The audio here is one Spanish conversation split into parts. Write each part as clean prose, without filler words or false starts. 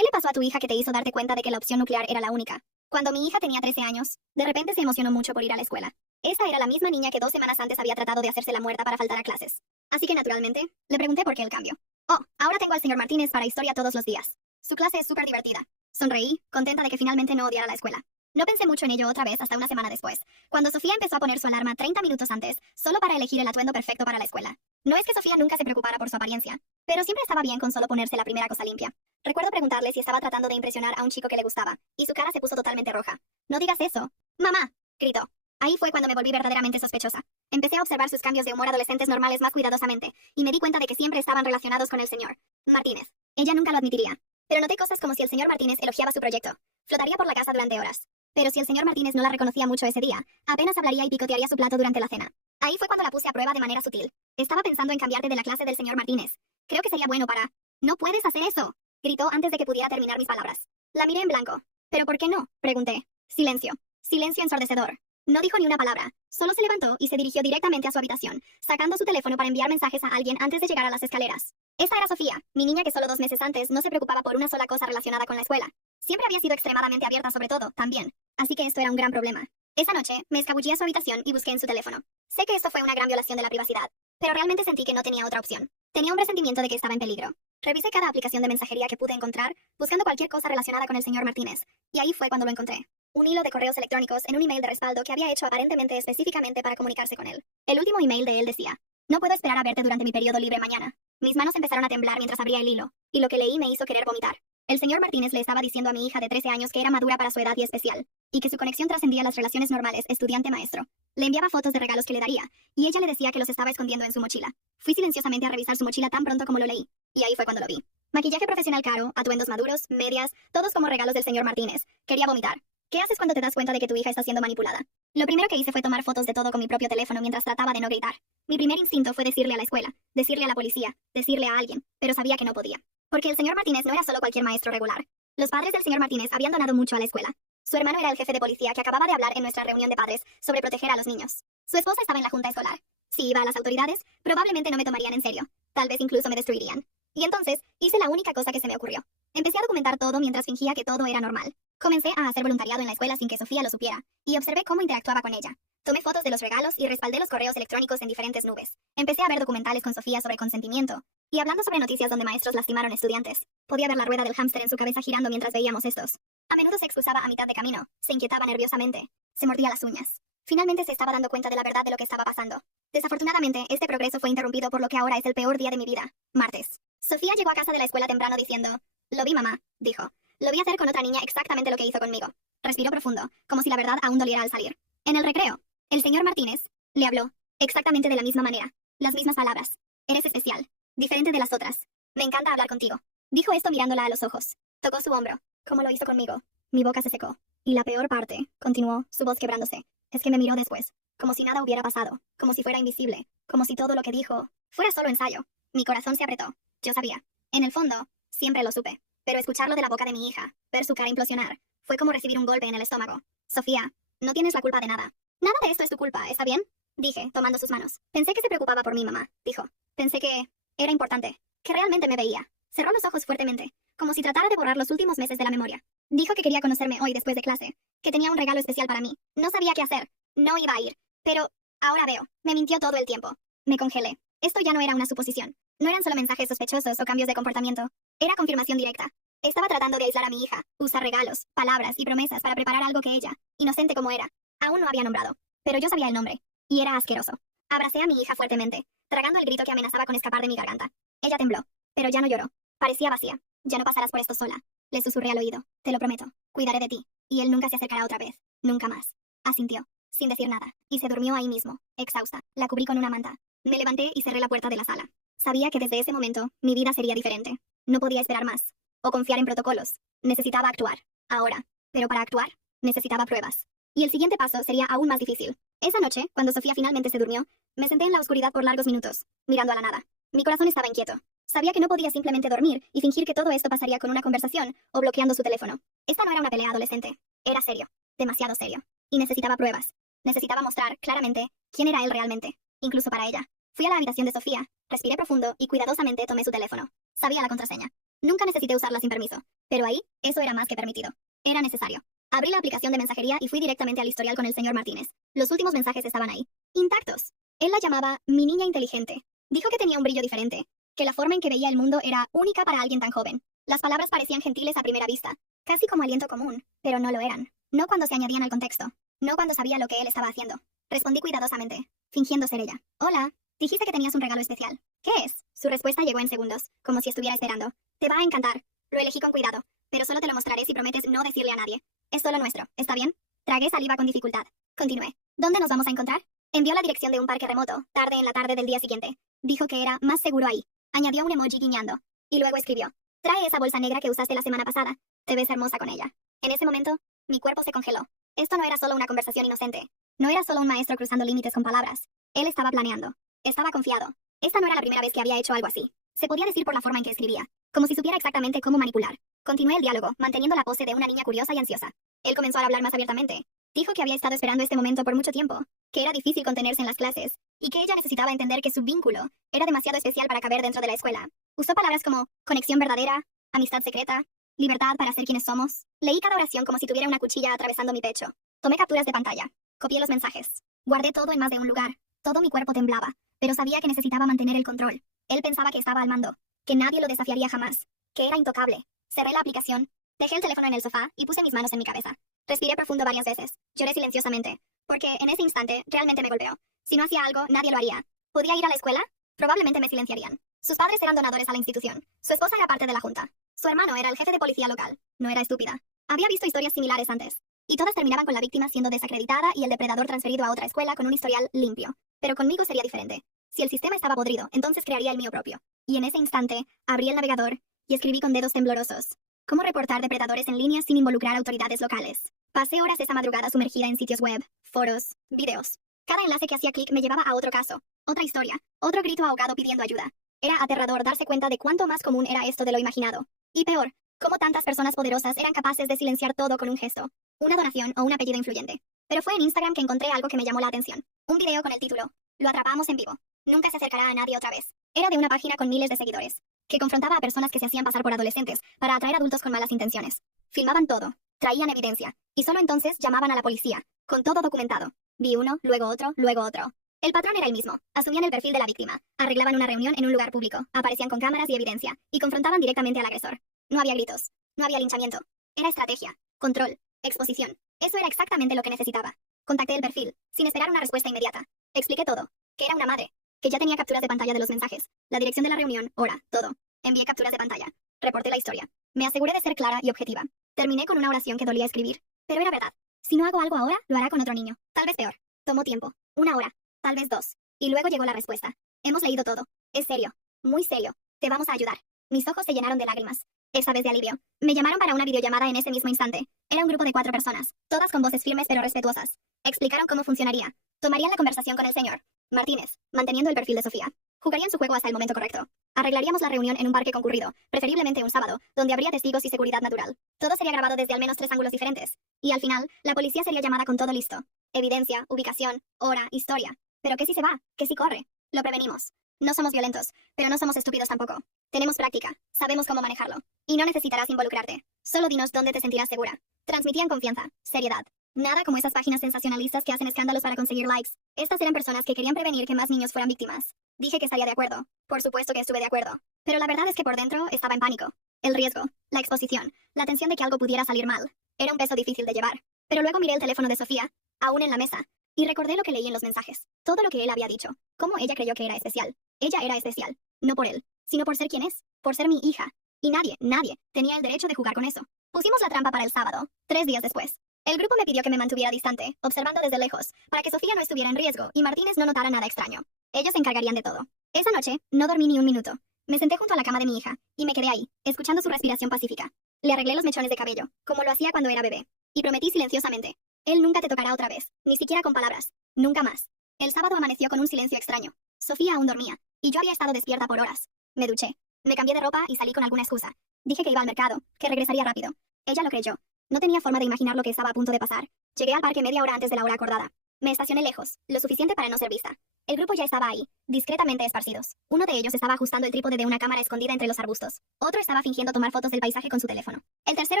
¿Qué le pasó a tu hija que te hizo darte cuenta de que la opción nuclear era la única? Cuando mi hija tenía 13 años, de repente se emocionó mucho por ir a la escuela. Esa era la misma niña que 2 semanas antes había tratado de hacerse la muerta para faltar a clases. Así que naturalmente, le pregunté por qué el cambio. Oh, ahora tengo al señor Martínez para historia todos los días. Su clase es súper divertida. Sonreí, contenta de que finalmente no odiara la escuela. No pensé mucho en ello otra vez hasta una semana después, cuando Sofía empezó a poner su alarma 30 minutos antes, solo para elegir el atuendo perfecto para la escuela. No es que Sofía nunca se preocupara por su apariencia, pero siempre estaba bien con solo ponerse la primera cosa limpia. Recuerdo preguntarle si estaba tratando de impresionar a un chico que le gustaba, y su cara se puso totalmente roja. «No digas eso. ¡Mamá!», gritó. Ahí fue cuando me volví verdaderamente sospechosa. Empecé a observar sus cambios de humor adolescentes normales más cuidadosamente, y me di cuenta de que siempre estaban relacionados con el señor Martínez. Ella nunca lo admitiría, pero noté cosas como si el señor Martínez elogiaba su proyecto. Flotaría por la casa durante horas. Pero si el señor Martínez no la reconocía mucho ese día, apenas hablaría y picotearía su plato durante la cena. Ahí fue cuando la puse a prueba de manera sutil. Estaba pensando en cambiarte de la clase del señor Martínez. Creo que sería bueno para... «No puedes hacer eso», gritó antes de que pudiera terminar mis palabras. La miré en blanco. «¿Pero por qué no?», pregunté. Silencio. Silencio ensordecedor. No dijo ni una palabra. Solo se levantó y se dirigió directamente a su habitación, sacando su teléfono para enviar mensajes a alguien antes de llegar a las escaleras. Esa era Sofía, mi niña que solo 2 meses antes no se preocupaba por una sola cosa relacionada con la escuela. Siempre había sido extremadamente abierta sobre todo, también. Así que esto era un gran problema. Esa noche, me escabullí a su habitación y busqué en su teléfono. Sé que esto fue una gran violación de la privacidad, pero realmente sentí que no tenía otra opción. Tenía un presentimiento de que estaba en peligro. Revisé cada aplicación de mensajería que pude encontrar, buscando cualquier cosa relacionada con el señor Martínez, y ahí fue cuando lo encontré. Un hilo de correos electrónicos en un email de respaldo que había hecho aparentemente específicamente para comunicarse con él. El último email de él decía: «No puedo esperar a verte durante mi periodo libre mañana». Mis manos empezaron a temblar mientras abría el hilo, y lo que leí me hizo querer vomitar. El señor Martínez le estaba diciendo a mi hija de 13 años que era madura para su edad y especial, y que su conexión trascendía las relaciones normales estudiante-maestro. Le enviaba fotos de regalos que le daría, y ella le decía que los estaba escondiendo en su mochila. Fui silenciosamente a revisar su mochila tan pronto como lo leí, y ahí fue cuando lo vi. Maquillaje profesional caro, atuendos maduros, medias, todos como regalos del señor Martínez. Quería vomitar. ¿Qué haces cuando te das cuenta de que tu hija está siendo manipulada? Lo primero que hice fue tomar fotos de todo con mi propio teléfono mientras trataba de no gritar. Mi primer instinto fue decirle a la escuela, decirle a la policía, decirle a alguien, pero sabía que no podía. Porque el señor Martínez no era solo cualquier maestro regular. Los padres del señor Martínez habían donado mucho a la escuela. Su hermano era el jefe de policía que acababa de hablar en nuestra reunión de padres sobre proteger a los niños. Su esposa estaba en la junta escolar. Si iba a las autoridades, probablemente no me tomarían en serio. Tal vez incluso me destruirían. Y entonces, hice la única cosa que se me ocurrió. Empecé a documentar todo mientras fingía que todo era normal. Comencé a hacer voluntariado en la escuela sin que Sofía lo supiera, y observé cómo interactuaba con ella. Tomé fotos de los regalos y respaldé los correos electrónicos en diferentes nubes. Empecé a ver documentales con Sofía sobre consentimiento, y hablando sobre noticias donde maestros lastimaron estudiantes. Podía ver la rueda del hámster en su cabeza girando mientras veíamos estos. A menudo se excusaba a mitad de camino, se inquietaba nerviosamente, se mordía las uñas. Finalmente se estaba dando cuenta de la verdad de lo que estaba pasando. Desafortunadamente, este progreso fue interrumpido por lo que ahora es el peor día de mi vida, martes. Sofía llegó a casa de la escuela temprano diciendo: «Lo vi, mamá», dijo. «Lo vi hacer con otra niña exactamente lo que hizo conmigo». Respiró profundo, como si la verdad aún doliera al salir. En el recreo, el señor Martínez le habló exactamente de la misma manera, las mismas palabras. «Eres especial, diferente de las otras. Me encanta hablar contigo». Dijo esto mirándola a los ojos. Tocó su hombro, como lo hizo conmigo. Mi boca se secó. «Y la peor parte», continuó, su voz quebrándose, «es que me miró después, como si nada hubiera pasado, como si fuera invisible, como si todo lo que dijo fuera solo ensayo». Mi corazón se apretó. Yo sabía. En el fondo, siempre lo supe. Pero escucharlo de la boca de mi hija, ver su cara implosionar, fue como recibir un golpe en el estómago. «Sofía, no tienes la culpa de nada». «Nada de esto es tu culpa, ¿está bien?», dije, tomando sus manos. «Pensé que se preocupaba por mi mamá», dijo. «Pensé que era importante, que realmente me veía». Cerró los ojos fuertemente, como si tratara de borrar los últimos meses de la memoria. Dijo que quería conocerme hoy después de clase, que tenía un regalo especial para mí. No sabía qué hacer, no iba a ir, pero ahora veo, me mintió todo el tiempo. Me congelé. Esto ya no era una suposición. No eran solo mensajes sospechosos o cambios de comportamiento. Era confirmación directa. Estaba tratando de aislar a mi hija, usar regalos, palabras y promesas para preparar algo que ella, inocente como era, aún no había nombrado. Pero yo sabía el nombre, y era asqueroso. Abracé a mi hija fuertemente, tragando el grito que amenazaba con escapar de mi garganta. Ella tembló, pero ya no lloró. Parecía vacía. «Ya no pasarás por esto sola», le susurré al oído. «Te lo prometo. Cuidaré de ti. Y él nunca se acercará otra vez. Nunca más». Asintió, sin decir nada, y se durmió ahí mismo, exhausta. La cubrí con una manta. Me levanté y cerré la puerta de la sala. Sabía que desde ese momento, mi vida sería diferente. No podía esperar más. O confiar en protocolos. Necesitaba actuar. Ahora. Pero para actuar, necesitaba pruebas. Y el siguiente paso sería aún más difícil. Esa noche, cuando Sofía finalmente se durmió, me senté en la oscuridad por largos minutos, mirando a la nada. Mi corazón estaba inquieto. Sabía que no podía simplemente dormir y fingir que todo esto pasaría con una conversación o bloqueando su teléfono. Esta no era una pelea adolescente. Era serio. Demasiado serio. Y necesitaba pruebas. Necesitaba mostrar, claramente, quién era él realmente. Incluso para ella. Fui a la habitación de Sofía, respiré profundo y cuidadosamente tomé su teléfono. Sabía la contraseña. Nunca necesité usarla sin permiso. Pero ahí, eso era más que permitido. Era necesario. Abrí la aplicación de mensajería y fui directamente al historial con el señor Martínez. Los últimos mensajes estaban ahí, intactos. Él la llamaba mi niña inteligente. Dijo que tenía un brillo diferente, que la forma en que veía el mundo era única para alguien tan joven. Las palabras parecían gentiles a primera vista, casi como aliento común, pero no lo eran. No cuando se añadían al contexto, no cuando sabía lo que él estaba haciendo. Respondí cuidadosamente, fingiendo ser ella. Hola, dijiste que tenías un regalo especial. ¿Qué es? Su respuesta llegó en segundos, como si estuviera esperando. Te va a encantar. Lo elegí con cuidado, pero solo te lo mostraré si prometes no decirle a nadie. Es solo nuestro, ¿está bien? Tragué saliva con dificultad. Continué. ¿Dónde nos vamos a encontrar? Envió la dirección de un parque remoto, tarde en la tarde del día siguiente. Dijo que era más seguro ahí. Añadió un emoji guiñando. Y luego escribió. Trae esa bolsa negra que usaste la semana pasada. Te ves hermosa con ella. En ese momento, mi cuerpo se congeló. Esto no era solo una conversación inocente. No era solo un maestro cruzando límites con palabras. Él estaba planeando. Estaba confiado. Esta no era la primera vez que había hecho algo así. Se podía decir por la forma en que escribía. Como si supiera exactamente cómo manipular. Continué el diálogo, manteniendo la pose de una niña curiosa y ansiosa. Él comenzó a hablar más abiertamente. Dijo que había estado esperando este momento por mucho tiempo, que era difícil contenerse en las clases, y que ella necesitaba entender que su vínculo era demasiado especial para caber dentro de la escuela. Usó palabras como conexión verdadera, amistad secreta, libertad para ser quienes somos. Leí cada oración como si tuviera una cuchilla atravesando mi pecho. Tomé capturas de pantalla. Copié los mensajes. Guardé todo en más de un lugar. Todo mi cuerpo temblaba, pero sabía que necesitaba mantener el control. Él pensaba que estaba al mando, que nadie lo desafiaría jamás, que era intocable. Cerré la aplicación, dejé el teléfono en el sofá y puse mis manos en mi cabeza. Respiré profundo varias veces. Lloré silenciosamente, porque en ese instante realmente me golpeó. Si no hacía algo, nadie lo haría. ¿Podía ir a la escuela? Probablemente me silenciarían. Sus padres eran donadores a la institución. Su esposa era parte de la junta. Su hermano era el jefe de policía local. No era estúpida. Había visto historias similares antes. Y todas terminaban con la víctima siendo desacreditada y el depredador transferido a otra escuela con un historial limpio. Pero conmigo sería diferente. Si el sistema estaba podrido, entonces crearía el mío propio. Y en ese instante, abrí el navegador y escribí con dedos temblorosos. ¿Cómo reportar depredadores en línea sin involucrar autoridades locales? Pasé horas esa madrugada sumergida en sitios web, foros, videos. Cada enlace que hacía clic me llevaba a otro caso, otra historia, otro grito ahogado pidiendo ayuda. Era aterrador darse cuenta de cuánto más común era esto de lo imaginado. Y peor, cómo tantas personas poderosas eran capaces de silenciar todo con un gesto, una donación o un apellido influyente. Pero fue en Instagram que encontré algo que me llamó la atención. Un video con el título, Lo atrapamos en vivo. Nunca se acercará a nadie otra vez. Era de una página con miles de seguidores, que confrontaba a personas que se hacían pasar por adolescentes para atraer adultos con malas intenciones. Filmaban todo, traían evidencia, y solo entonces llamaban a la policía, con todo documentado. Vi uno, luego otro, luego otro. El patrón era el mismo. Asumían el perfil de la víctima, arreglaban una reunión en un lugar público, aparecían con cámaras y evidencia, y confrontaban directamente al agresor. No había gritos, no había linchamiento. Era estrategia, control, exposición. Eso era exactamente lo que necesitaba. Contacté el perfil, sin esperar una respuesta inmediata. Expliqué todo, que era una madre, que ya tenía capturas de pantalla de los mensajes, la dirección de la reunión, hora, todo. Envié capturas de pantalla. Reporté la historia. Me aseguré de ser clara y objetiva. Terminé con una oración que dolía escribir, pero era verdad. Si no hago algo ahora, lo hará con otro niño. Tal vez peor. Tomó tiempo. Una hora. Tal vez dos. Y luego llegó la respuesta. Hemos leído todo. Es serio. Muy serio. Te vamos a ayudar. Mis ojos se llenaron de lágrimas. Esa vez de alivio. Me llamaron para una videollamada en ese mismo instante. Era un grupo de 4 personas, todas con voces firmes pero respetuosas. Explicaron cómo funcionaría. Tomarían la conversación con el señor Martínez, manteniendo el perfil de Sofía. Jugarían su juego hasta el momento correcto. Arreglaríamos la reunión en un parque concurrido, preferiblemente un sábado, donde habría testigos y seguridad natural. Todo sería grabado desde al menos 3 ángulos diferentes. Y al final, la policía sería llamada con todo listo. Evidencia, ubicación, hora, historia. Pero ¿qué si se va? ¿Qué si corre? Lo prevenimos. No somos violentos, pero no somos estúpidos tampoco. Tenemos práctica, sabemos cómo manejarlo. Y no necesitarás involucrarte. Solo dinos dónde te sentirás segura. Transmitían confianza, seriedad. Nada como esas páginas sensacionalistas que hacen escándalos para conseguir likes. Estas eran personas que querían prevenir que más niños fueran víctimas. Dije que estaría de acuerdo. Por supuesto que estuve de acuerdo. Pero la verdad es que por dentro estaba en pánico. El riesgo, la exposición, la tensión de que algo pudiera salir mal. Era un peso difícil de llevar. Pero luego miré el teléfono de Sofía, aún en la mesa, y recordé lo que leí en los mensajes. Todo lo que él había dicho. Cómo ella creyó que era especial. Ella era especial. No por él, sino por ser quien es. Por ser mi hija. Y nadie, tenía el derecho de jugar con eso. Pusimos la trampa para el sábado, 3 días después. El grupo me pidió que me mantuviera distante, observando desde lejos, para que Sofía no estuviera en riesgo y Martínez no notara nada extraño. Ellos se encargarían de todo. Esa noche, no dormí ni un minuto. Me senté junto a la cama de mi hija, y me quedé ahí, escuchando su respiración pacífica. Le arreglé los mechones de cabello, como lo hacía cuando era bebé. Y prometí silenciosamente. Él nunca te tocará otra vez, ni siquiera con palabras. Nunca más. El sábado amaneció con un silencio extraño. Sofía aún dormía, y yo había estado despierta por horas. Me duché. Me cambié de ropa y salí con alguna excusa. Dije que iba al mercado, que regresaría rápido. Ella lo creyó. No tenía forma de imaginar lo que estaba a punto de pasar. Llegué al parque media hora antes de la hora acordada. Me estacioné lejos, lo suficiente para no ser vista. El grupo ya estaba ahí, discretamente esparcidos. Uno de ellos estaba ajustando el trípode de una cámara escondida entre los arbustos. Otro estaba fingiendo tomar fotos del paisaje con su teléfono. El tercero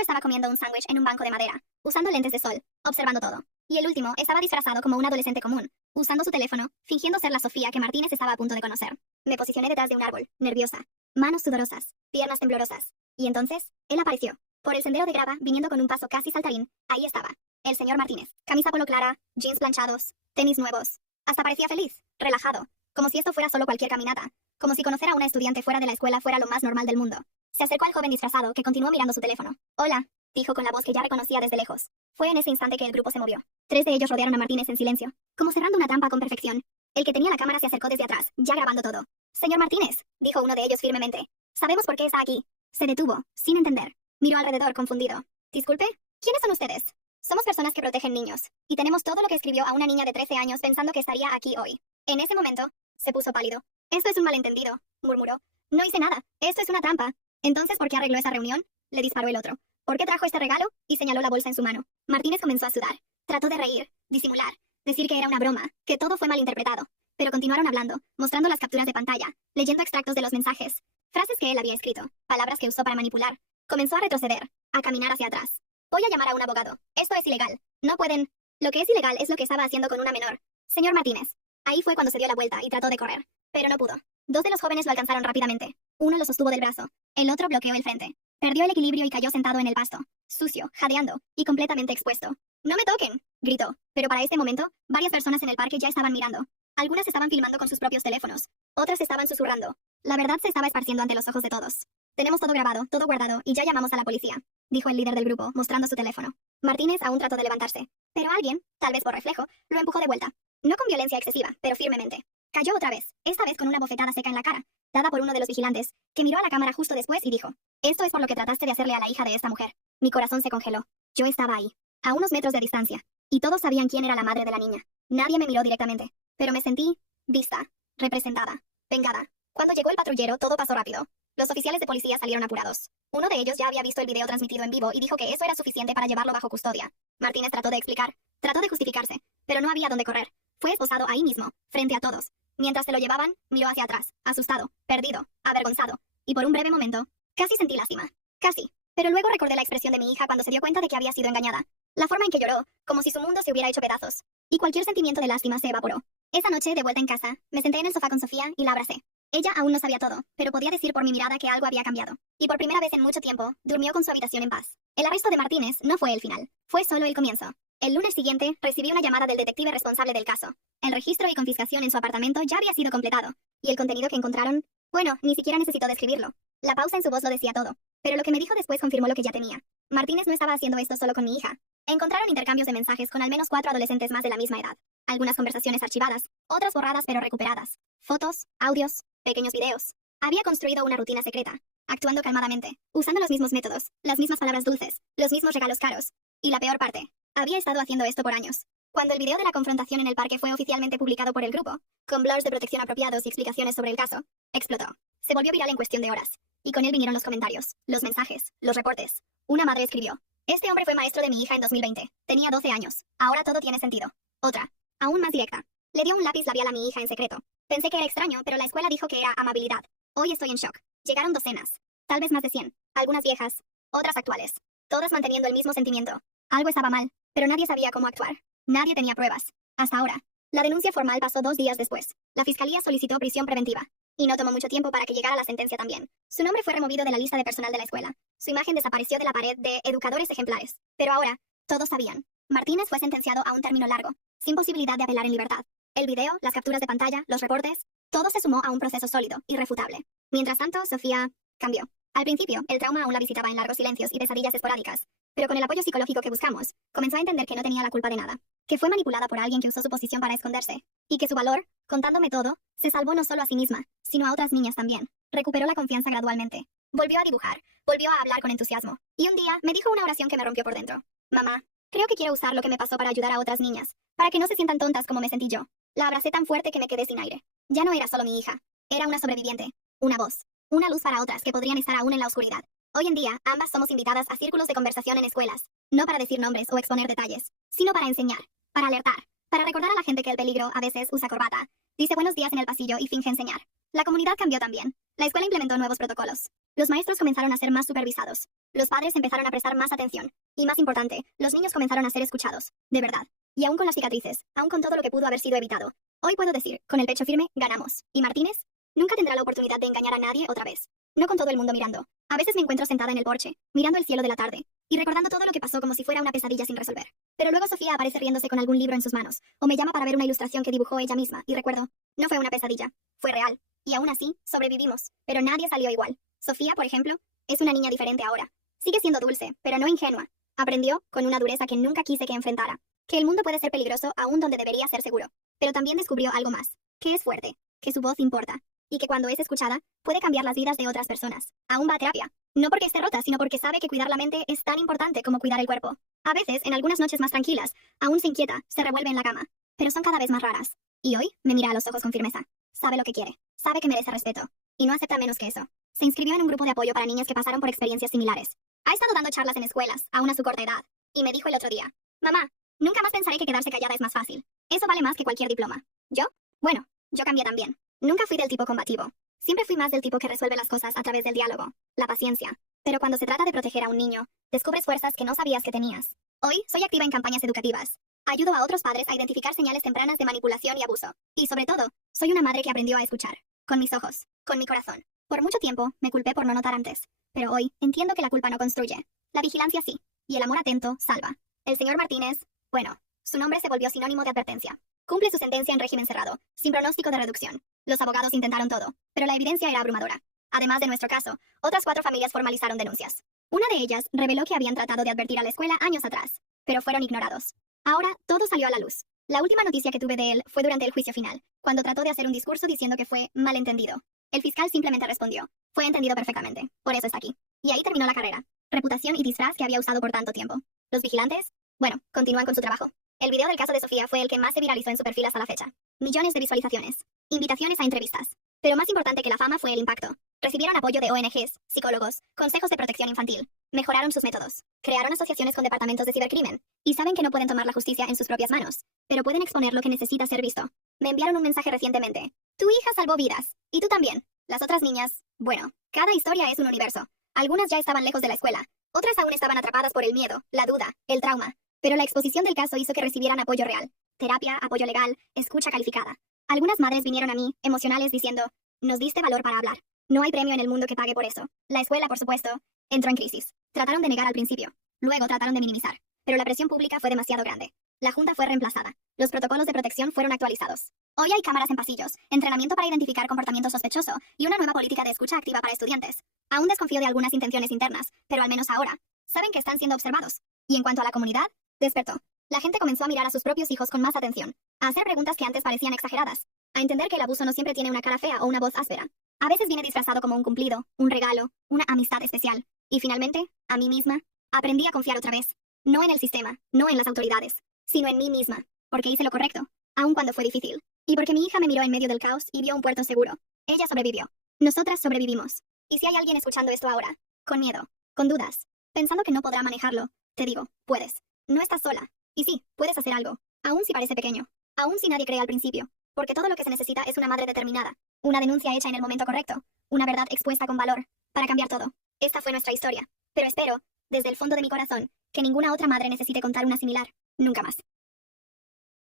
estaba comiendo un sándwich en un banco de madera, usando lentes de sol, observando todo. Y el último estaba disfrazado como un adolescente común, usando su teléfono, fingiendo ser la Sofía que Martínez estaba a punto de conocer. Me posicioné detrás de un árbol, nerviosa, manos sudorosas, piernas temblorosas. Y entonces, él apareció. Por el sendero de grava, viniendo con un paso casi saltarín, ahí estaba. El señor Martínez. Camisa polo clara, jeans planchados, tenis nuevos. Hasta parecía feliz, relajado, como si esto fuera solo cualquier caminata, como si conocer a una estudiante fuera de la escuela fuera lo más normal del mundo. Se acercó al joven disfrazado, que continuó mirando su teléfono. Hola, dijo con la voz que ya reconocía desde lejos. Fue en ese instante que el grupo se movió. 3 de ellos rodearon a Martínez en silencio, como cerrando una trampa con perfección. El que tenía la cámara se acercó desde atrás, ya grabando todo. Señor Martínez, dijo uno de ellos firmemente. Sabemos por qué está aquí. Se detuvo, sin entender. Miró alrededor, confundido. Disculpe, ¿quiénes son ustedes? Somos personas que protegen niños, y tenemos todo lo que escribió a una niña de 13 años pensando que estaría aquí hoy. En ese momento, se puso pálido. Esto es un malentendido, murmuró. No hice nada, esto es una trampa. Entonces, ¿por qué arregló esa reunión? Le disparó el otro. ¿Por qué trajo este regalo? Y señaló la bolsa en su mano. Martínez comenzó a sudar. Trató de reír, disimular, decir que era una broma, que todo fue malinterpretado. Pero continuaron hablando, mostrando las capturas de pantalla, leyendo extractos de los mensajes, frases que él había escrito, palabras que usó para manipular. Comenzó a retroceder, a caminar hacia atrás. Voy a llamar a un abogado. Esto es ilegal. No pueden. Lo que es ilegal es lo que estaba haciendo con una menor. Señor Martínez. Ahí fue cuando se dio la vuelta y trató de correr. Pero no pudo. 2 de los jóvenes lo alcanzaron rápidamente. Uno lo sostuvo del brazo. El otro bloqueó el frente. Perdió el equilibrio y cayó sentado en el pasto, sucio, jadeando y completamente expuesto. ¡No me toquen!, gritó. Pero para este momento, varias personas en el parque ya estaban mirando. Algunas estaban filmando con sus propios teléfonos. Otras estaban susurrando. La verdad se estaba esparciendo ante los ojos de todos. Tenemos todo grabado, todo guardado, y ya llamamos a la policía, dijo el líder del grupo, mostrando su teléfono. Martínez aún trató de levantarse, pero alguien, tal vez por reflejo, lo empujó de vuelta. No con violencia excesiva, pero firmemente. Cayó otra vez, esta vez con una bofetada seca en la cara, dada por uno de los vigilantes, que miró a la cámara justo después y dijo: esto es por lo que trataste de hacerle a la hija de esta mujer. Mi corazón se congeló. Yo estaba ahí, a unos metros de distancia, y todos sabían quién era la madre de la niña. Nadie me miró directamente, pero me sentí vista, representada, vengada. Cuando llegó el patrullero, todo pasó rápido. Los oficiales de policía salieron apurados. Uno de ellos ya había visto el video transmitido en vivo y dijo que eso era suficiente para llevarlo bajo custodia. Martínez trató de explicar, trató de justificarse, pero no había dónde correr. Fue esposado ahí mismo, frente a todos. Mientras se lo llevaban, miró hacia atrás, asustado, perdido, avergonzado. Y por un breve momento, casi sentí lástima. Casi. Pero luego recordé la expresión de mi hija cuando se dio cuenta de que había sido engañada. La forma en que lloró, como si su mundo se hubiera hecho pedazos. Y cualquier sentimiento de lástima se evaporó. Esa noche, de vuelta en casa, me senté en el sofá con Sofía y la abracé. Ella aún no sabía todo, pero podía decir por mi mirada que algo había cambiado. Y por primera vez en mucho tiempo, durmió con su habitación en paz. El arresto de Martínez no fue el final, fue solo el comienzo. El lunes siguiente, recibí una llamada del detective responsable del caso. El registro y confiscación en su apartamento ya había sido completado. Y el contenido que encontraron, bueno, ni siquiera necesitó describirlo. La pausa en su voz lo decía todo. Pero lo que me dijo después confirmó lo que ya temía. Martínez no estaba haciendo esto solo con mi hija. Encontraron intercambios de mensajes con al menos 4 adolescentes más de la misma edad. Algunas conversaciones archivadas, otras borradas pero recuperadas. Fotos, audios, pequeños videos. Había construido una rutina secreta, actuando calmadamente, usando los mismos métodos, las mismas palabras dulces, los mismos regalos caros. Y la peor parte, había estado haciendo esto por años. Cuando el video de la confrontación en el parque fue oficialmente publicado por el grupo, con blurs de protección apropiados y explicaciones sobre el caso, explotó. Se volvió viral en cuestión de horas. Y con él vinieron los comentarios, los mensajes, los reportes. Una madre escribió: este hombre fue maestro de mi hija en 2020. Tenía 12 años. Ahora todo tiene sentido. Otra, aún más directa. Le dio un lápiz labial a mi hija en secreto. Pensé que era extraño, pero la escuela dijo que era amabilidad. Hoy estoy en shock. Llegaron docenas. Tal vez más de 100. Algunas viejas. Otras actuales. Todas manteniendo el mismo sentimiento. Algo estaba mal, pero nadie sabía cómo actuar. Nadie tenía pruebas. Hasta ahora. La denuncia formal pasó 2 días después. La fiscalía solicitó prisión preventiva. Y no tomó mucho tiempo para que llegara la sentencia también. Su nombre fue removido de la lista de personal de la escuela. Su imagen desapareció de la pared de educadores ejemplares. Pero ahora, todos sabían. Martínez fue sentenciado a un término largo, sin posibilidad de apelar en libertad. El video, las capturas de pantalla, los reportes, todo se sumó a un proceso sólido, irrefutable. Mientras tanto, Sofía cambió. Al principio, el trauma aún la visitaba en largos silencios y pesadillas esporádicas. Pero con el apoyo psicológico que buscamos, comenzó a entender que no tenía la culpa de nada. Que fue manipulada por alguien que usó su posición para esconderse. Y que su valor, contándome todo, se salvó no solo a sí misma, sino a otras niñas también. Recuperó la confianza gradualmente. Volvió a dibujar, volvió a hablar con entusiasmo. Y un día me dijo una oración que me rompió por dentro. Mamá, creo que quiero usar lo que me pasó para ayudar a otras niñas, para que no se sientan tontas como me sentí yo. La abracé tan fuerte que me quedé sin aire. Ya no era solo mi hija. Era una sobreviviente. Una voz. Una luz para otras que podrían estar aún en la oscuridad. Hoy en día, ambas somos invitadas a círculos de conversación en escuelas. No para decir nombres o exponer detalles, sino para enseñar, para alertar, Para recordar a la gente que el peligro a veces usa corbata, dice buenos días en el pasillo y finge enseñar. La comunidad cambió también. La escuela implementó nuevos protocolos. Los maestros comenzaron a ser más supervisados. Los padres empezaron a prestar más atención. Y más importante, los niños comenzaron a ser escuchados. De verdad. Y aún con las cicatrices, aún con todo lo que pudo haber sido evitado. Hoy puedo decir, con el pecho firme, ganamos. ¿Y Martínez? Nunca tendrá la oportunidad de engañar a nadie otra vez. No con todo el mundo mirando. A veces me encuentro sentada en el porche, mirando el cielo de la tarde, y recordando todo lo que pasó como si fuera una pesadilla sin resolver. Pero luego Sofía aparece riéndose con algún libro en sus manos, o me llama para ver una ilustración que dibujó ella misma, y recuerdo, no fue una pesadilla, fue real. Y aún así, sobrevivimos, pero nadie salió igual. Sofía, por ejemplo, es una niña diferente ahora. Sigue siendo dulce, pero no ingenua. Aprendió, con una dureza que nunca quise que enfrentara, que el mundo puede ser peligroso aún donde debería ser seguro. Pero también descubrió algo más, que es fuerte, que su voz importa, y que cuando es escuchada, puede cambiar las vidas de otras personas. Aún va a terapia. No porque esté rota, sino porque sabe que cuidar la mente es tan importante como cuidar el cuerpo. A veces, en algunas noches más tranquilas, aún se inquieta, se revuelve en la cama. Pero son cada vez más raras. Y hoy, me mira a los ojos con firmeza. Sabe lo que quiere. Sabe que merece respeto. Y no acepta menos que eso. Se inscribió en un grupo de apoyo para niñas que pasaron por experiencias similares. Ha estado dando charlas en escuelas, aún a su corta edad. Y me dijo el otro día, mamá, nunca más pensaré que quedarse callada es más fácil. Eso vale más que cualquier diploma. ¿Yo? Bueno, yo cambié también. Nunca fui del tipo combativo. Siempre fui más del tipo que resuelve las cosas a través del diálogo, la paciencia. Pero cuando se trata de proteger a un niño, descubres fuerzas que no sabías que tenías. Hoy, soy activa en campañas educativas. Ayudo a otros padres a identificar señales tempranas de manipulación y abuso. Y sobre todo, soy una madre que aprendió a escuchar. Con mis ojos, con mi corazón. Por mucho tiempo, me culpé por no notar antes. Pero hoy, entiendo que la culpa no construye. La vigilancia sí. Y el amor atento salva. El señor Martínez, bueno, su nombre se volvió sinónimo de advertencia. Cumple su sentencia en régimen cerrado, sin pronóstico de reducción. Los abogados intentaron todo, pero la evidencia era abrumadora. Además de nuestro caso, otras 4 familias formalizaron denuncias. Una de ellas reveló que habían tratado de advertir a la escuela años atrás, pero fueron ignorados. Ahora, todo salió a la luz. La última noticia que tuve de él fue durante el juicio final, cuando trató de hacer un discurso diciendo que fue malentendido. El fiscal simplemente respondió, fue entendido perfectamente, por eso está aquí. Y ahí terminó la carrera, reputación y disfraz que había usado por tanto tiempo. Los vigilantes, bueno, continúan con su trabajo. El video del caso de Sofía fue el que más se viralizó en su perfil hasta la fecha. Millones de visualizaciones, invitaciones a entrevistas. Pero más importante que la fama fue el impacto. Recibieron apoyo de ONGs, psicólogos, consejos de protección infantil. Mejoraron sus métodos. Crearon asociaciones con departamentos de cibercrimen. Y saben que no pueden tomar la justicia en sus propias manos, pero pueden exponer lo que necesita ser visto. Me enviaron un mensaje recientemente. Tu hija salvó vidas. Y tú también. Las otras niñas, bueno, cada historia es un universo. Algunas ya estaban lejos de la escuela. Otras aún estaban atrapadas por el miedo, la duda, el trauma. Pero la exposición del caso hizo que recibieran apoyo real. Terapia, apoyo legal, escucha calificada. Algunas madres vinieron a mí, emocionales, diciendo, nos diste valor para hablar. No hay premio en el mundo que pague por eso. La escuela, por supuesto, entró en crisis. Trataron de negar al principio. Luego trataron de minimizar. Pero la presión pública fue demasiado grande. La junta fue reemplazada. Los protocolos de protección fueron actualizados. Hoy hay cámaras en pasillos, entrenamiento para identificar comportamiento sospechoso y una nueva política de escucha activa para estudiantes. Aún desconfío de algunas intenciones internas, pero al menos ahora, saben que están siendo observados. Y en cuanto a la comunidad, despertó. La gente comenzó a mirar a sus propios hijos con más atención, a hacer preguntas que antes parecían exageradas, a entender que el abuso no siempre tiene una cara fea o una voz áspera. A veces viene disfrazado como un cumplido, un regalo, una amistad especial. Y finalmente, a mí misma, aprendí a confiar otra vez. No en el sistema, no en las autoridades, sino en mí misma, porque hice lo correcto, aun cuando fue difícil. Y porque mi hija me miró en medio del caos y vio un puerto seguro. Ella sobrevivió. Nosotras sobrevivimos. Y si hay alguien escuchando esto ahora, con miedo, con dudas, pensando que no podrá manejarlo, te digo, puedes. No estás sola. Y sí, puedes hacer algo, aun si parece pequeño, aun si nadie cree al principio, porque todo lo que se necesita es una madre determinada, una denuncia hecha en el momento correcto, una verdad expuesta con valor, para cambiar todo. Esta fue nuestra historia, pero espero, desde el fondo de mi corazón, que ninguna otra madre necesite contar una similar, nunca más.